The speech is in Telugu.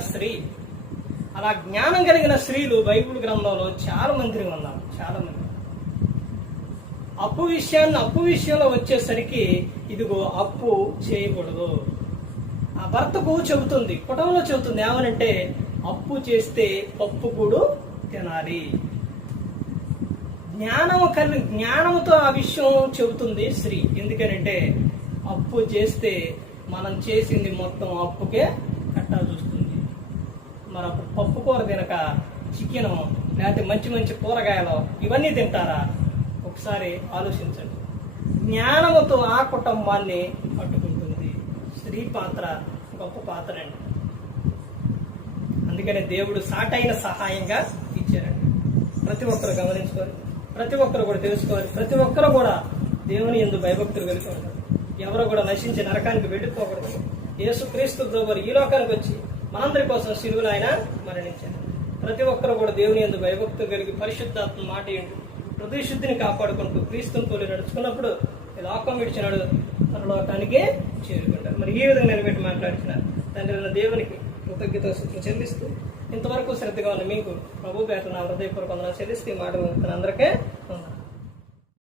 స్త్రీ. అలా జ్ఞానం కలిగిన స్త్రీలు బైబిల్ గ్రంథంలో చాలా మంది ఉన్నారు. చాలా మంది. అప్పు విషయాన్ని అప్పు విషయంలో వచ్చేసరికి ఇదిగో అప్పు చేయకూడదు. ఆ భర్తకు చెబుతుంది కుటుంబంలో చెబుతుంది ఏమనంటే అప్పు చేస్తే పప్పు కూడా తినాలి. జ్ఞానము కలిగి జ్ఞానముతో ఆ విషయం చెబుతుంది స్త్రీ. ఎందుకనంటే అప్పు చేస్తే మనం చేసింది మొత్తం అప్పుకే కట్టాల్సి వస్తుంది. మన పప్పు కూర తినక చికెను లేకపోతే మంచి మంచి కూరగాయలు ఇవన్నీ తింటారా? ఒకసారి ఆలోచించండి. జ్ఞానముతో ఆ కుటుంబాన్ని పట్టుకుంటుంది. స్త్రీ పాత్ర గొప్ప పాత్ర అండి. అందుకనే దేవుడు సాటైన సహాయంగా ఇచ్చారండి. ప్రతి ఒక్కరు గమనించుకోవాలి ప్రతి ఒక్కరు కూడా తెలుసుకోవాలి. ప్రతి ఒక్కరు కూడా దేవుని ఎందు భయభక్తులు కలిగి ఉంటారు ఎవరు కూడా నశించి నరకానికి వెళ్ళిపోకూడదు. యేసుక్రీస్తు ప్రభు ఈ లోకానికి వచ్చి మనందరి కోసం సిలువులు ఆయన మరణించారు. ప్రతి ఒక్కరు కూడా దేవుని ఎందు భయభక్తులు కలిగి పరిశుద్ధాత్మ మాట ఏంటి? హృదయశుద్ధిని కాపాడుకుంటూ క్రీస్తుని తోలి నడుచుకున్నప్పుడు లోకం విడిచినాడు పరలోకానికి చేరుకుంటారు మరి ఈ విధంగా నిలబెట్టి మాట్లాడుతున్నారు తండ్రి అయిన దేవునికి కృతజ్ఞత చెల్లిస్తూ ఇంతవరకు శ్రద్ధగా ఉన్న మీకు ప్రభు పేట నా హృదయపూర్వక వందనాలు చెల్లిస్తూ ఈ మాట అందరికీ వందనాలు.